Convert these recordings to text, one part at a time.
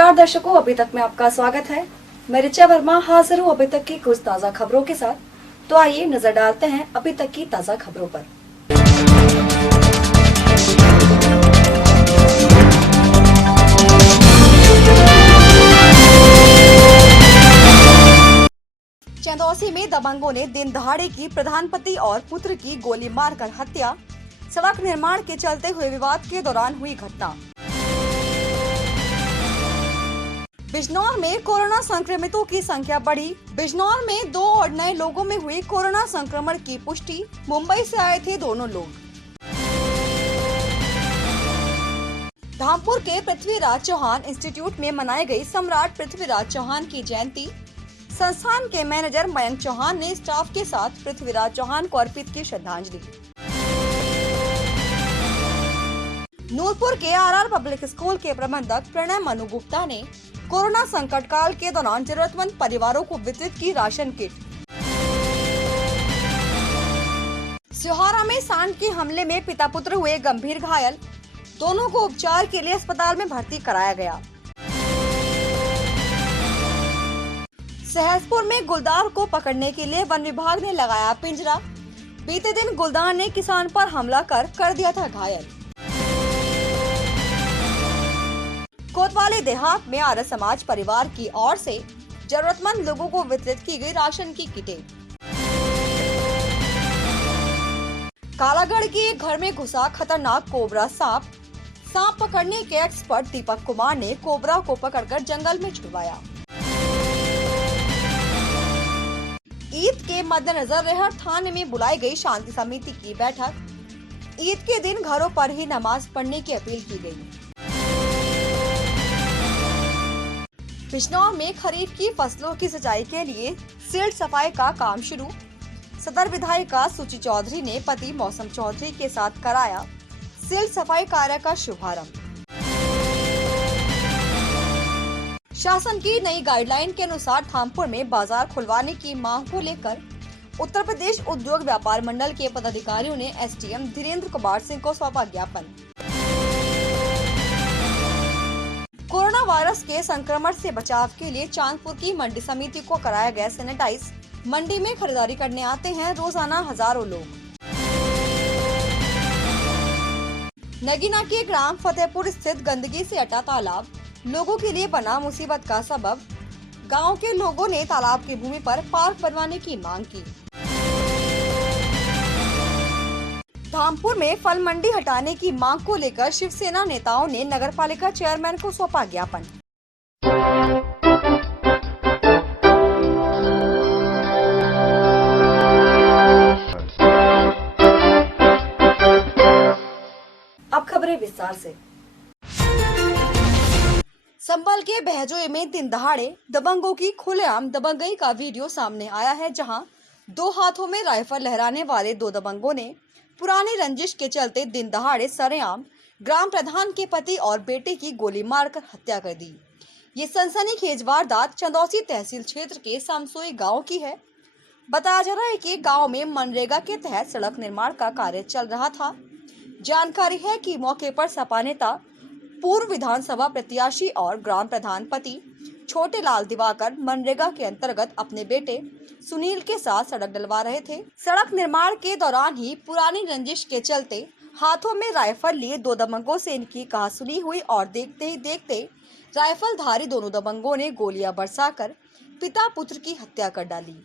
नमस्कार दर्शकों, अभी तक में आपका स्वागत है। मैं ऋचा वर्मा हाजिर हूँ अभी तक की कुछ ताज़ा खबरों के साथ। तो आइए नजर डालते हैं अभी तक की ताज़ा खबरों पर। चंदौसी में दबंगों ने दिन दहाड़े की प्रधानपति और पुत्र की गोली मारकर हत्या। सड़क निर्माण के चलते हुए विवाद के दौरान हुई घटना। बिजनौर में कोरोना संक्रमितों की संख्या बढ़ी। बिजनौर में 2 और नए लोगों में हुई कोरोना संक्रमण की पुष्टि। मुंबई से आए थे दोनों लोग। धामपुर के पृथ्वीराज चौहान इंस्टीट्यूट में मनाई गई सम्राट पृथ्वीराज चौहान की जयंती। संस्थान के मैनेजर मयंक चौहान ने स्टाफ के साथ पृथ्वीराज चौहान को अर्पित की श्रद्धांजलि। नूरपुर के आरआर पब्लिक स्कूल के प्रबंधक प्रणय मनु गुप्ता ने कोरोना संकट काल के दौरान जरूरतमंद परिवारों को वितरित की राशन किट। सिहोरा में सांड के हमले में पिता पुत्र हुए गंभीर घायल। दोनों को उपचार के लिए अस्पताल में भर्ती कराया गया। सहसपुर में गुलदार को पकड़ने के लिए वन विभाग ने लगाया पिंजरा। बीते दिन गुलदार ने किसान पर हमला कर दिया था घायल। कोतवाली देहात में आर्य समाज परिवार की ओर से जरूरतमंद लोगों को वितरित की गई राशन की किटें। कालागढ़ के एक घर में घुसा खतरनाक कोबरा सांप। सांप पकड़ने के एक्सपर्ट दीपक कुमार ने कोबरा को पकड़कर जंगल में छुड़वाया। ईद के मद्देनजर रेहर थाने में बुलाई गई शांति समिति की बैठक। ईद के दिन घरों पर ही नमाज पढ़ने की अपील की गई। बिजनौर में खरीफ की फसलों की सिंचाई के लिए सील्ड सफाई का काम शुरू। सदर विधायिका सुची चौधरी ने पति मौसम चौधरी के साथ कराया सील्ड सफाई कार्य का शुभारंभ। शासन की नई गाइडलाइन के अनुसार धामपुर में बाजार खुलवाने की मांग को लेकर उत्तर प्रदेश उद्योग व्यापार मंडल के पदाधिकारियों ने एसडीएम धीरेन्द्र कुमार सिंह को सौंपा ज्ञापन। कोरोना वायरस के संक्रमण से बचाव के लिए चांदपुर की मंडी समिति को कराया गया सैनिटाइज। मंडी में खरीदारी करने आते हैं रोजाना हजारों लोग। नगीना के ग्राम फतेहपुर स्थित गंदगी से अटा तालाब लोगों के लिए बना मुसीबत का सबब। गांव के लोगों ने तालाब की भूमि पर पार्क बनवाने की मांग की। धामपुर में फल मंडी हटाने की मांग को लेकर शिवसेना नेताओं ने नगरपालिका चेयरमैन को सौंपा ज्ञापन। अब खबरें विस्तार से। संभल के बहजोई में दिन दहाड़े दबंगों की खुलेआम दबंगई का वीडियो सामने आया है, जहां 2 हाथों में राइफल लहराने वाले 2 दबंगों ने पुरानी रंजिश के चलते दिन दहाड़े सरेआम ग्राम प्रधान के पति और बेटे की गोली मारकर हत्या कर दी। ये सनसनीखेज वारदात चंदौसी तहसील क्षेत्र के सामसोई गांव की है। बताया जा रहा है कि गांव में मनरेगा के तहत सड़क निर्माण का कार्य चल रहा था। जानकारी है कि मौके पर सपा नेता, पूर्व विधानसभा प्रत्याशी और ग्राम प्रधान पति छोटे लाल दिवाकर मनरेगा के अंतर्गत अपने बेटे सुनील के साथ सड़क डलवा रहे थे। सड़क निर्माण के दौरान ही पुरानी रंजिश के चलते हाथों में राइफल लिए 2 दबंगों से इनकी कहासुनी हुई और देखते ही देखते राइफलधारी दोनों दबंगों ने गोलियां बरसाकर पिता पुत्र की हत्या कर डाली।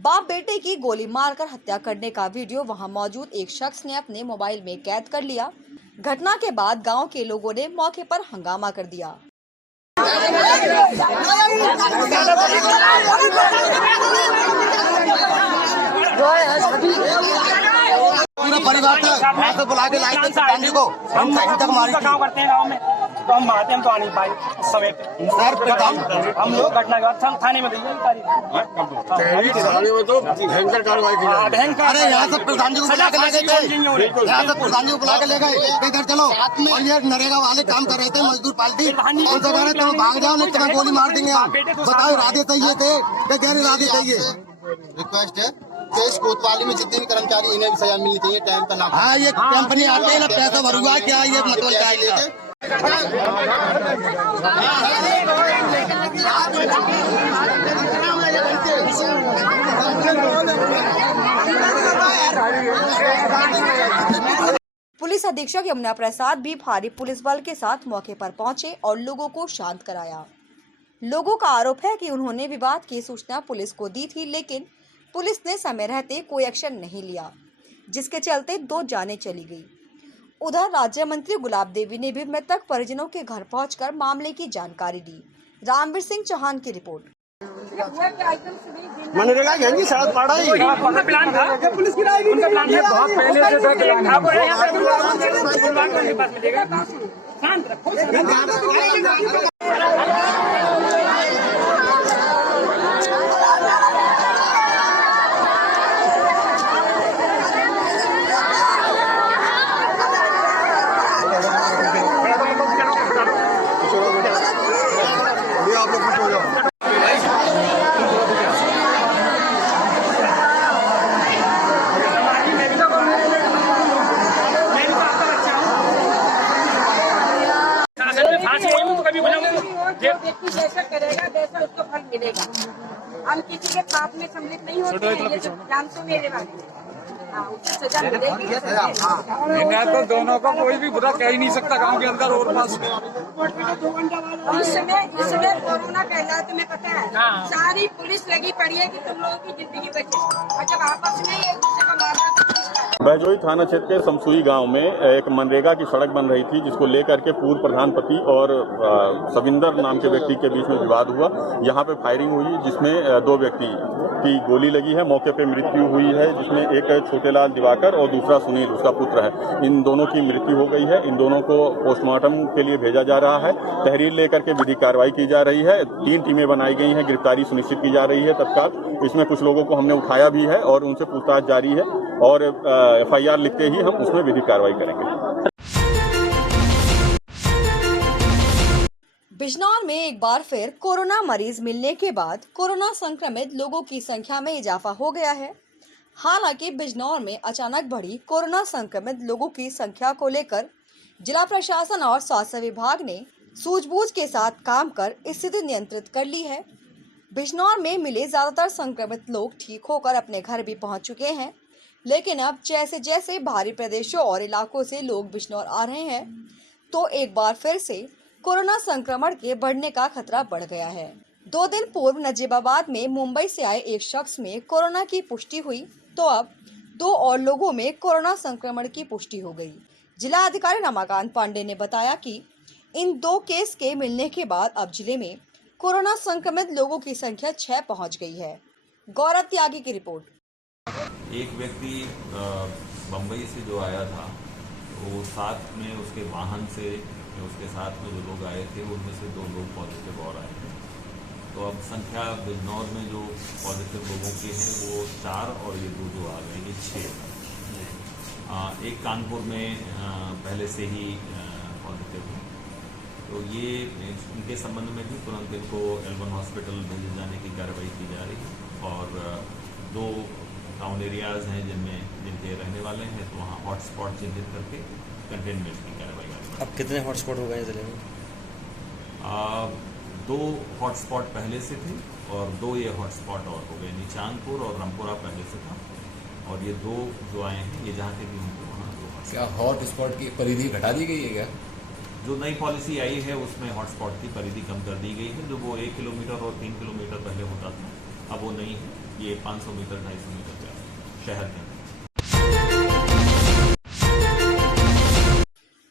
बाप बेटे की गोली मारकर हत्या करने का वीडियो वहां मौजूद एक शख्स ने अपने मोबाइल में कैद कर लिया। घटना के बाद गांव के लोगों ने मौके पर हंगामा कर दिया। पूरा परिवार था, बुला के लाए थे को हम तक मारी थी। तो हम आते हम तो आ नहीं पाए समय पे। सर हम लोग घटना के बाद थाने में गई तारीख तो भयंकर कार्रवाई की हाँ, भयंकर। अरे यहाँ से प्रधान जी को बुला के ले गए थे, यहाँ से प्रधान जी को बुला के ले गए इधर चलो, और ये नरेगा वाले काम कर रहे थे मजदूर पार्टी, उनसे कह रहे तुम भाग जाओ नहीं तुम्हें गोली मार देंगे हम। बताओ इरादे सही थे कि गैर इरादे सही है? रिक्वेस्ट है कि इस कोतवाली में जितने भी कर्मचारी इन्हें भी सजा मिलनी चाहिए टाइम का नाम। हाँ ये कंपनी आते है ना पैसा भरूगा क्या ये मतलब क्या है? पुलिस अधीक्षक यमुना प्रसाद भी भारी पुलिस बल के साथ मौके पर पहुंचे और लोगों को शांत कराया। लोगों का आरोप है कि उन्होंने विवाद की सूचना पुलिस को दी थी, लेकिन पुलिस ने समय रहते कोई एक्शन नहीं लिया, जिसके चलते 2 जानें चली गई। उधर राज्य मंत्री गुलाब देवी ने भी मृतक परिजनों के घर पहुंचकर मामले की जानकारी दी। रामवीर सिंह चौहान की रिपोर्ट। मनरेगा की सड़क पड़ा ही उनका प्लान था, पुलिस की राय उनका प्लान था बहुत पहले से था कि आप यहाँ पे गुलबाग के पास मिलेगा। शांत रखो। आप लोग कुछ हो जाओ। व्यक्ति जैसा करेगा वैसा उसको फल मिलेगा। हम किसी के पाप में सम्मिलित नहीं होते हैं, ये तो जानते मेरे बारे में। हाँ, उसको सजा मिलेगी। तो दोनों को कोई भी बुरा कह ही नहीं सकता गांव के अंदर और पास में। इस समय कोरोना का इलाज तुम्हें पता है, सारी पुलिस लगी पड़ी है कि तुम लोगों की जिंदगी बचे, और जब आपस में एक दूसरे का मारना बैजोई थाना क्षेत्र के समसुई गांव में एक मनरेगा की सड़क बन रही थी, जिसको लेकर के पूर्व प्रधानपति और सविंदर नाम के व्यक्ति के बीच में विवाद हुआ। यहां पे फायरिंग हुई, जिसमें 2 व्यक्ति की गोली लगी है। मौके पे मृत्यु हुई है, जिसमें एक छोटेलाल दिवाकर और दूसरा सुनील उसका पुत्र है। इन दोनों की मृत्यु हो गई है। इन दोनों को पोस्टमार्टम के लिए भेजा जा रहा है। तहरीर लेकर के विधिक कार्रवाई की जा रही है। 3 टीमें बनाई गई हैं, गिरफ्तारी सुनिश्चित की जा रही है तत्काल। इसमें कुछ लोगों को हमने उठाया भी है और उनसे पूछताछ जारी है, और FIR लिखते ही हम उसमें विधिक कार्रवाई करेंगे। बिजनौर में एक बार फिर कोरोना मरीज मिलने के बाद कोरोना संक्रमित लोगों की संख्या में इजाफा हो गया है। हालांकि बिजनौर में अचानक बढ़ी कोरोना संक्रमित लोगों की संख्या को लेकर जिला प्रशासन और स्वास्थ्य विभाग ने सूझबूझ के साथ काम कर स्थिति नियंत्रित कर ली है। बिजनौर में मिले ज्यादातर संक्रमित लोग ठीक होकर अपने घर भी पहुंच चुके हैं, लेकिन अब जैसे जैसे बाहरी प्रदेशों और इलाकों से लोग बिजनौर आ रहे हैं, तो एक बार फिर से कोरोना संक्रमण के बढ़ने का खतरा बढ़ गया है। 2 दिन पूर्व नजीबाबाद में मुंबई से आए एक शख्स में कोरोना की पुष्टि हुई, तो अब 2 और लोगों में कोरोना संक्रमण की पुष्टि हो गई। जिला अधिकारी रमाकांत पांडे ने बताया कि इन 2 केस के मिलने के बाद अब जिले में कोरोना संक्रमित लोगों की संख्या 6 पहुंच गई है। गौरव त्यागी की रिपोर्ट। एक व्यक्ति बम्बई से जो आया था, वो साथ में उसके वाहन से उसके साथ में जो लोग आए थे, उनमें से 2 लोग पॉजिटिव और आए थे। तो अब संख्या बिजनौर में जो पॉजिटिव लोगों की है वो 4, और ये 2 जो आ गए ये 6। एक कानपुर में पहले से ही पॉजिटिव है, तो ये इनके संबंध में भी तुरंत इनको L1 हॉस्पिटल भेजे जाने की कार्रवाई की जा रही है। और 2 टाउन एरियाज़ हैं जिनके रहने वाले हैं, तो वहाँ हॉटस्पॉट चिन्हित करके कंटेनमेंट की कार्रवाई करेंगे। अब कितने हॉटस्पॉट हो गए जिले में? 2 हॉटस्पॉट पहले से थे और 2 ये हॉटस्पॉट और हो गए। नीचानपुर और रामपुरा पहले से था, और ये 2 जो आए हैं ये जहाँ के भी होंगे वहाँ 2 हॉटस्पॉट। क्या हॉटस्पॉट की परिधि घटा दी गई है क्या? जो नई पॉलिसी आई है उसमें हॉटस्पॉट की परिधि कम कर दी गई है। जो वो 1 किलोमीटर और 3 किलोमीटर पहले होता था, अब वो नहीं है, ये 500 मीटर 250 मीटर का शहर के।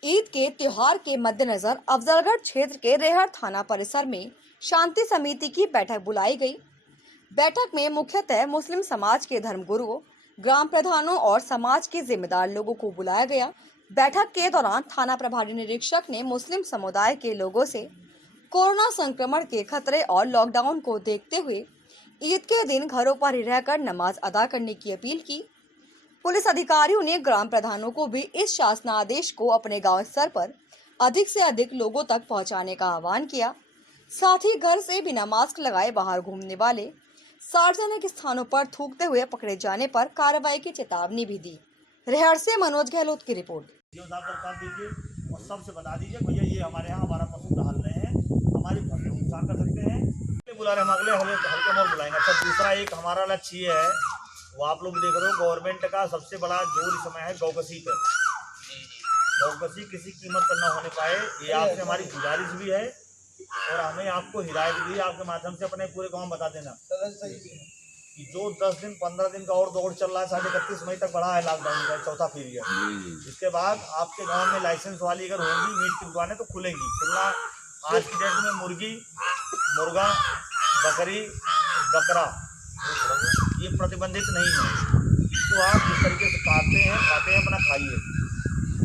ईद के त्योहार के मद्देनजर अफजलगढ़ क्षेत्र के रेहर थाना परिसर में शांति समिति की बैठक बुलाई गई। बैठक में मुख्यतः मुस्लिम समाज के धर्मगुरुओं, ग्राम प्रधानों और समाज के जिम्मेदार लोगों को बुलाया गया। बैठक के दौरान थाना प्रभारी निरीक्षक ने मुस्लिम समुदाय के लोगों से कोरोना संक्रमण के खतरे और लॉकडाउन को देखते हुए ईद के दिन घरों पर ही रहकर नमाज अदा करने की अपील की। पुलिस अधिकारियों ने ग्राम प्रधानों को भी इस शासनादेश को अपने गांव स्तर पर अधिक से अधिक लोगों तक पहुंचाने का आह्वान किया। साथ ही घर से बिना मास्क लगाए बाहर घूमने वाले सार्वजनिक स्थानों पर थूकते हुए पकड़े जाने पर कार्रवाई की चेतावनी भी दी। रेहड़ से मनोज गहलोत की रिपोर्ट। दीजिए और सबसे बता दीजिए भैया ये हमारे यहाँ हमारा पशु टहल रहे हैं, हमारी फसल को नुकसान कर सकते हैं। बुला रहे हम अगले हल्के मोड़ बुलाएंगे। अच्छा, दूसरा एक हमारा लक्ष्य ये है, वो आप लोग देख रहे हो, गवर्नमेंट का सबसे बड़ा जोर इस समय है गौकसी पर। गौकसी किसी कीमत पर न होने पाए, ये आपसे हमारी गुजारिश भी है और हमें आपको हिदायत भी है आपके माध्यम से अपने पूरे गाँव बता देना कि जो 10 दिन 15 दिन का और दौड़ चल रहा है, 31 मई तक बढ़ा है लॉकडाउन का चौथा पीरियड। इसके बाद आपके गांव में लाइसेंस वाली अगर होगी मीट की दुकानें तो खुलेंगी। खुलना आज की डेट में मुर्गी, मुर्गा, बकरी, बकरा ये प्रतिबंधित नहीं है। इसको आप जिस तरीके से खाते हैं अपना खाइए।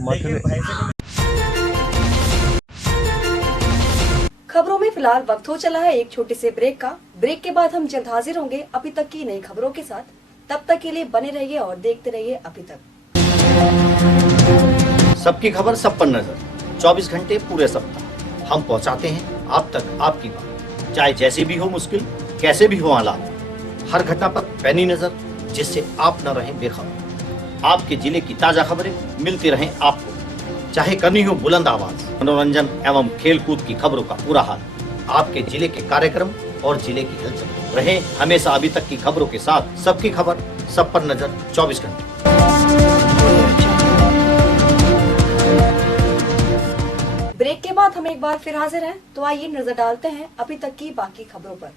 लेकिन भैंसे खबरों में फिलहाल वक्त हो चला है एक छोटे से ब्रेक का। ब्रेक के बाद हम जल्द हाजिर होंगे अभी तक की नई खबरों के साथ। तब तक के लिए बने रहिए और देखते रहिए अभी तक। सबकी खबर सब पर नजर, 24 घंटे पूरे सप्ताह हम पहुंचाते हैं आप तक आपकी बात। चाहे जैसे भी हो मुश्किल, कैसे भी हो हालात, हर घटना पर पैनी नजर, जिससे आप न रहें बेखबर। आपके जिले की ताजा खबरें मिलती रहें आपको, चाहे करनी हो बुलंद आवाज। मनोरंजन एवं खेल कूद की खबरों का पूरा हाल, आपके जिले के कार्यक्रम और जिले की हलचल। रहे हमेशा अभी तक की खबरों के साथ, सबकी खबर सब पर नजर 24 घंटे। ब्रेक के बाद हम एक बार फिर हाजिर हैं, तो आइए नजर डालते हैं अभी तक की बाकी खबरों पर।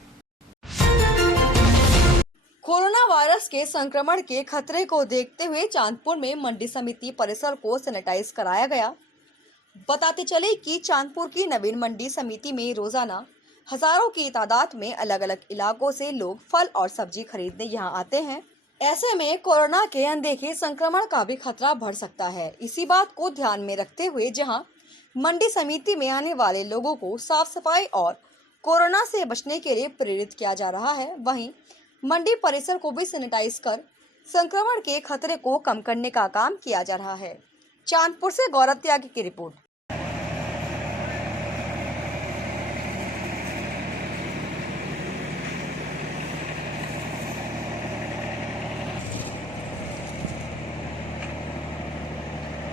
कोरोना वायरस के संक्रमण के खतरे को देखते हुए चांदपुर में मंडी समिति परिसर को सैनिटाइज कराया गया। बताते चले कि चांदपुर की नवीन मंडी समिति में रोजाना हजारों की तादाद में अलग अलग इलाकों से लोग फल और सब्जी खरीदने यहां आते हैं। ऐसे में कोरोना के अनदेखे संक्रमण का भी खतरा बढ़ सकता है। इसी बात को ध्यान में रखते हुए जहां मंडी समिति में आने वाले लोगों को साफ सफाई और कोरोना से बचने के लिए प्रेरित किया जा रहा है, वहीं मंडी परिसर को भी सैनिटाइज कर संक्रमण के खतरे को कम करने का काम किया जा रहा है। चांदपुर से गौरव त्यागी की रिपोर्ट।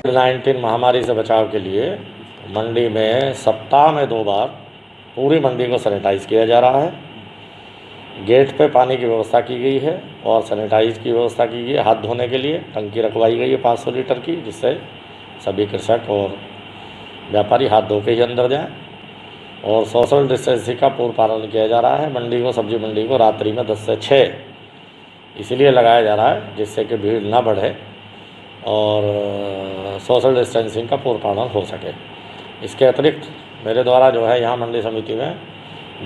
कोविड-19 महामारी से बचाव के लिए मंडी में सप्ताह में 2 बार पूरी मंडी को सैनिटाइज किया जा रहा है। गेट पे पानी की व्यवस्था की गई है और सैनिटाइज की व्यवस्था की गई है। हाथ धोने के लिए टंकी रखवाई गई है 500 लीटर की, जिससे सभी कृषक और व्यापारी हाथ धो के ही अंदर जाएं। और सोशल डिस्टेंसिंग का पूर्ण पालन किया जा रहा है। मंडी को, सब्जी मंडी को रात्रि में 10 से 6 इसलिए लगाया जा रहा है जिससे कि भीड़ ना बढ़े और सोशल डिस्टेंसिंग का पूर्ण पालन हो सके। इसके अतिरिक्त मेरे द्वारा जो है यहाँ मंडी समिति में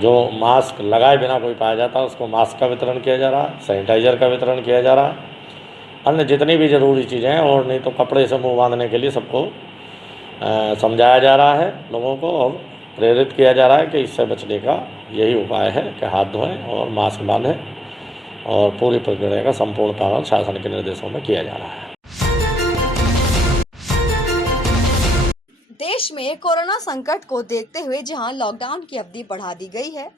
जो मास्क लगाए बिना कोई पाया जाता है उसको मास्क का वितरण किया जा रहा है, सैनिटाइज़र का वितरण किया जा रहा है। अन्य जितनी भी ज़रूरी चीज़ें हैं और नहीं तो कपड़े से मुंह बांधने के लिए सबको समझाया जा रहा है लोगों को और प्रेरित किया जा रहा है कि इससे बचने का यही उपाय है कि हाथ धोएं और मास्क बांधें और पूरी प्रक्रिया का संपूर्ण पालन शासन के निर्देशों में किया जा रहा है। देश में कोरोना संकट को देखते हुए जहां लॉकडाउन की अवधि बढ़ा दी गई है,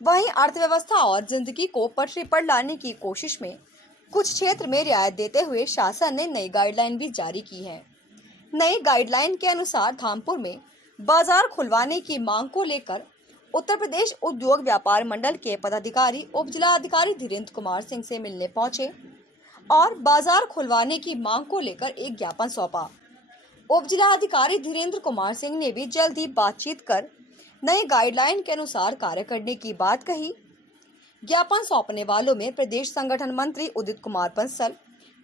वहीं अर्थव्यवस्था और जिंदगी को पटरी पर लाने की कोशिश में कुछ क्षेत्र में रियायत देते हुए शासन ने नई गाइडलाइन भी जारी की है। नई गाइडलाइन के अनुसार धामपुर में बाजार खुलवाने की मांग को लेकर उत्तर प्रदेश उद्योग व्यापार मंडल के पदाधिकारी उप जिलाधिकारी धीरेन्द्र कुमार सिंह से मिलने पहुंचे और बाजार खुलवाने की मांग को लेकर एक ज्ञापन सौंपा। उप जिलाधिकारी धीरेन्द्र कुमार सिंह ने भी जल्द ही बातचीत कर नई गाइडलाइन के अनुसार कार्य करने की बात कही। ज्ञापन सौंपने वालों में प्रदेश संगठन मंत्री उदित कुमार बंसल,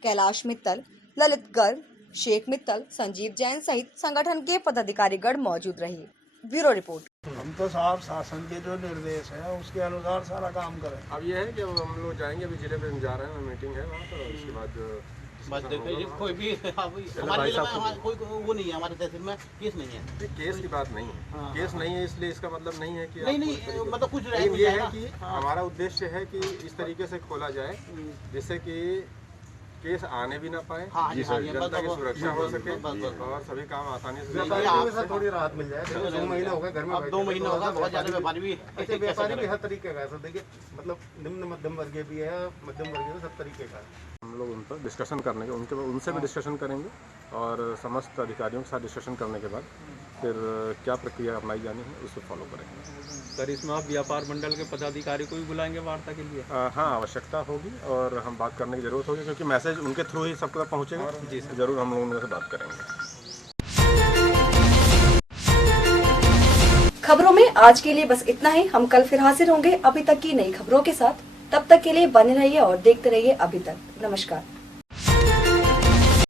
कैलाश मित्तल, ललित गर्ग, शेख मित्तल, संजीव जैन सहित संगठन के पदाधिकारीगण मौजूद रहे। Bureau report. हम तो साहब शासन के जो निर्देश है उसके अनुसार सारा काम करें। अब ये है कि हम लोग जाएंगे, अभी जिले पे जा रहे हैं, मीटिंग है वहाँ पर, और उसके बाद बस देखो ये कोई भी हमारे जिले में कोई वो नहीं है, हमारे तहसील में केस नहीं है। केस की बात नहीं है, केस नहीं है इसलिए इसका मतलब नहीं है कि नहीं मतलब कुछ ये है कि हमारा उद्देश्य है कि इस तरीके से खोला जाए जिससे कि केस आने भी ना पाए, जनता की सुरक्षा हो सके और सभी काम आसानी से थोड़ी राहत मिल जाए। 2 महीने हो गए घर में, 2 महीने होगा, बहुत ज्यादा व्यापारी भी व्यापारी भी हर तरीके का है सर। देखिए मतलब निम्न मध्यम वर्गीय भी है, मध्यम वर्गीय भी, सब तरीके का है। हम लोग उन पर डिस्कशन करने के उनसे भी डिस्कशन करेंगे और समस्त अधिकारियों के साथ डिस्कशन करने के बाद फिर क्या प्रक्रिया अपनाई जानी है उसे फॉलो करेंगे। सर इसमें आप व्यापार मंडल के पदाधिकारी को भी बुलाएंगे वार्ता के लिए? हाँ, आवश्यकता होगी और हम बात करने की ज़रूरत होगी क्योंकि मैसेज उनके थ्रू ही सब तक पहुँचेगा। जी ज़रूर हम लोग उनसे बात करेंगे। खबरों में आज के लिए बस इतना ही। हम कल फिर हाजिर होंगे अभी तक की नई खबरों के साथ। तब तक के लिए बने रहिए और देखते रहिए अभी तक। नमस्कार।